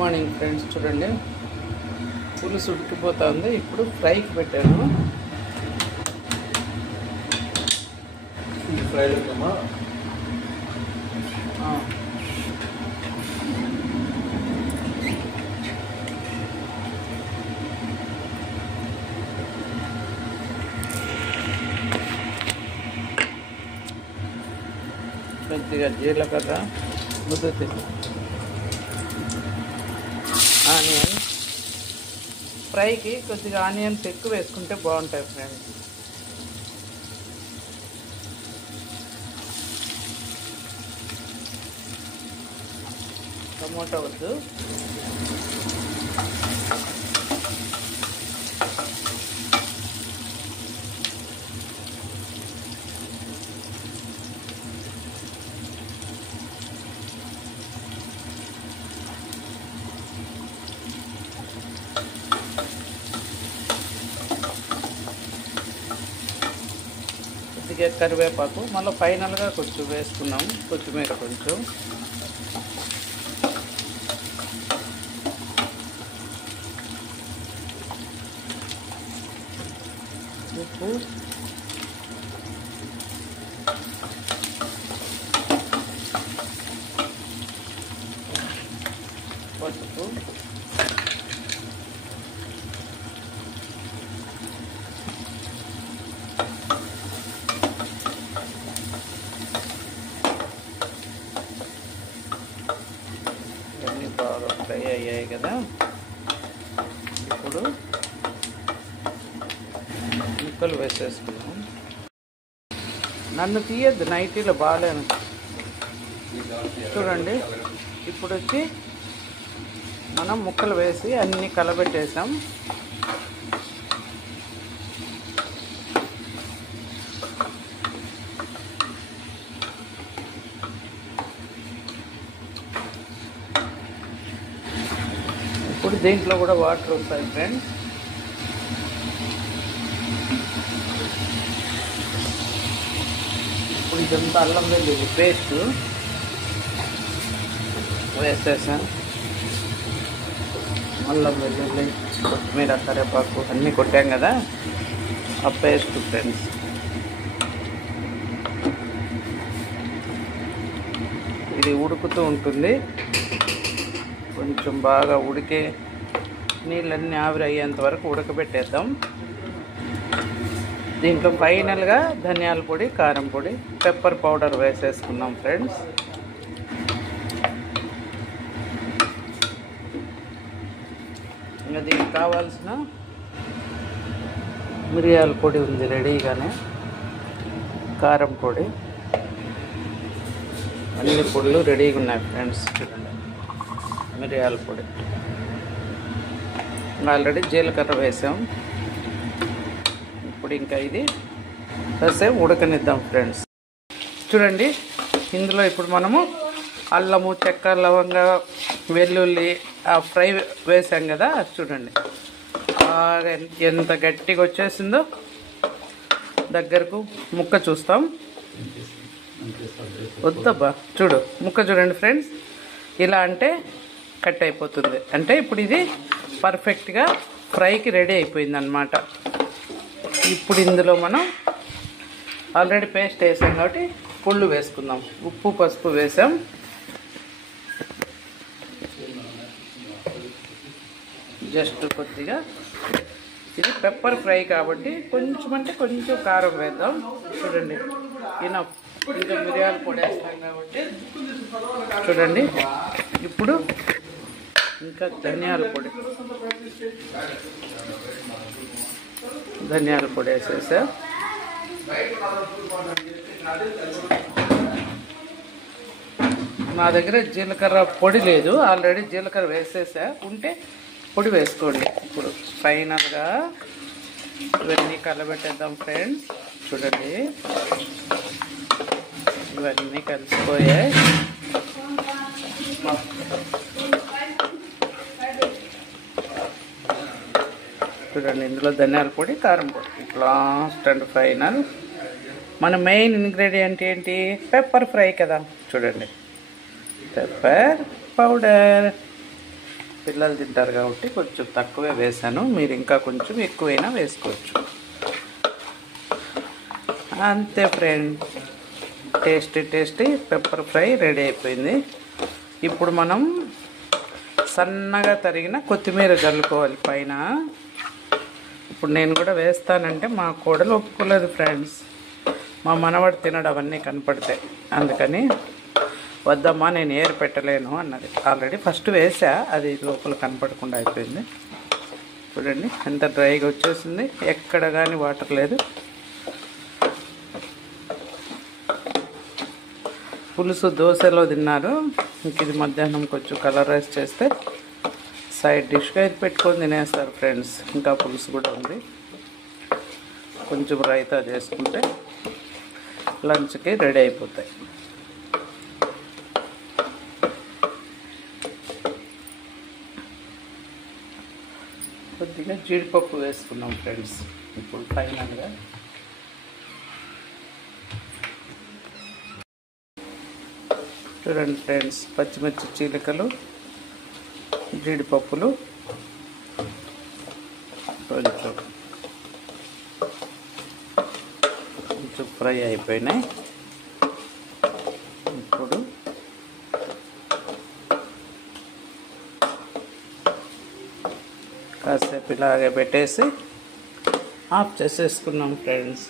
Morning friends, చూడండి పులుసు ఉడికిపోతుంది. ఇప్పుడు ఫ్రైకి పెట్టాను. ఫ్రై పెట్టామా? కొద్దిగా జీలకర్ర, ముద్ద ఆనియన్. ఫ్రైకి కొద్దిగా ఆనియన్స్ ఎక్కువ వేసుకుంటే బాగుంటాయి ఫ్రెండ్స్. టమోటా వద్దు. కొద్దిగా కరివేపాకు, మళ్ళీ ఫైనల్గా కొంచెం వేసుకున్నాం కొత్తిమీర కొంచెం. ఉప్పు, పసుపు, ఇవన్నీ బాగా ఫ్రై అయ్యాయి కదా. ఇప్పుడు ముక్కలు వేసేసుకున్నాం. నన్ను తీయద్దు, నైటీలో బాగాలేను. చూడండి, ఇప్పుడు వచ్చి మనం ముక్కలు వేసి అన్నీ కలబెట్టేసాం. ఇప్పుడు దీంట్లో కూడా వాటర్ వస్తాయి ఫ్రెండ్స్. ఇప్పుడు ఇదంతా అల్లం వెల్లుల్లి పేస్ట్ వేసేసాం. అల్లం వెల్లుల్లి, కొత్తిమీర, కరివేపాకు అన్నీ కొట్టాం కదా, ఆ పేస్ట్ ఫ్రెండ్స్. ఇది ఉడుకుతూ ఉంటుంది. కొంచెం బాగా ఉడికే నీళ్ళన్నీ ఆవిరి అయ్యేంత వరకు ఉడకబెట్టేద్దాం. దీంట్లో ఫైనల్గా ధనియాల పొడి, కారం పొడి, పెప్పర్ పౌడర్ వేసేసుకున్నాం ఫ్రెండ్స్. ఇంకా దీనికి కావాల్సిన మిరియాల పొడి ఉంది రెడీగానే, కారం పొడి, అన్ని పొడులు రెడీగా ఉన్నాయి ఫ్రెండ్స్. చూడండి, మిరియాల పొడి, ఆల్రెడీ జీలకర్ర వేసాం. ఇప్పుడు ఇంకా ఇది కాసేపు ఉడకనిద్దాం ఫ్రెండ్స్. చూడండి, ఇందులో ఇప్పుడు మనము అల్లము, చెక్క, లవంగ, వెల్లుల్లి ఆ ఫ్రై వేసాం కదా. చూడండి ఎంత గట్టిగా వచ్చేసిందో. దగ్గరకు ముక్క చూస్తాం. వద్దబ్బా, చూడు ముక్క చూడండి ఫ్రెండ్స్. ఇలా అంటే కట్ అయిపోతుంది. అంటే ఇప్పుడు ఇది పర్ఫెక్ట్గా ఫ్రైకి రెడీ అయిపోయింది అన్నమాట. ఇప్పుడు ఇందులో మనం ఆల్రెడీ పేస్ట్ వేసాం కాబట్టి పుళ్ళు వేసుకుందాం. ఉప్పు, పసుపు వేసాం. జస్ట్ కొద్దిగా, ఇది పెప్పర్ ఫ్రై కాబట్టి కొంచెం అంటే కొంచెం కారం వేద్దాం. చూడండి, ఇనఫ్. ఇంకా మిరియాల పొడి వేస్తాం కాబట్టి చూడండి. ఇప్పుడు ఇంకా ధనియాల పొడి వేసేసా. నా దగ్గర జీలకర్ర పొడి లేదు, ఆల్రెడీ జీలకర్ర వేసేసా. ఉంటే పొడి వేసుకోండి. ఇప్పుడు ఫైనల్గా ఇవన్నీ కలబెట్టేద్దాం ఫ్రెండ్స్. చూడండి, ఇవన్నీ కలిసిపోయాయి. చూడండి, ఇందులో ధనియాల పొడి, కారం పొడి. లాస్ట్ అండ్ ఫైనల్ మన మెయిన్ ఇంగ్రీడియంట్ ఏంటి? పెప్పర్ ఫ్రై కదా. చూడండి, పెప్పర్ పౌడర్ పిల్లలు తింటారు కాబట్టి కొంచెం తక్కువే వేసాను, మీరు ఇంకా కొంచెం ఎక్కువైనా వేసుకోవచ్చు. అంతే friend, tasty pepper fry ready అయిపోయింది. ఇప్పుడు మనం సన్నగా తరిగిన కొత్తిమీర జల్లుకోవాలి పైన. ఇప్పుడు నేను కూడా వేస్తానంటే మా కోడలు ఒప్పుకోలేదు ఫ్రెండ్స్, మా మనవాడు తినడు అవన్నీ కనపడితే, అందుకని వద్దమ్మా నేను ఏరు పెట్టలేను అన్నది. ఆల్రెడీ ఫస్ట్ వేసా, అది లోపల కనపడకుండా అయిపోయింది. చూడండి ఎంత డ్రైగా వచ్చేసింది, ఎక్కడ కానీ వాటర్ లేదు. పులుసు దోశలో తిన్నారు, ఇంక ఇది మధ్యాహ్నం కొంచెం కలర్ రైస్ చేస్తే సైడ్ డిష్గా ఇది పెట్టుకొని తినేస్తారు ఫ్రెండ్స్. ఇంకా పులుసు కూడా ఉంది, కొంచెం రైతా చేసుకుంటే లంచ్కి రెడీ అయిపోతాయి. కొద్దిగా జీడిపప్పు వేసుకున్నాం ఫ్రెండ్స్ ఇప్పుడు ఫైనల్గా. చూడండి ఫ్రెండ్స్, పచ్చిమిర్చి చీలికలు, జీడిపప్పులు కొంచెం ఫ్రై అయిపోయినాయి. ఇప్పుడు కాసేపు ఇలాగే పెట్టేసి ఆఫ్ చేసేసుకున్నాం ఫ్రెండ్స్.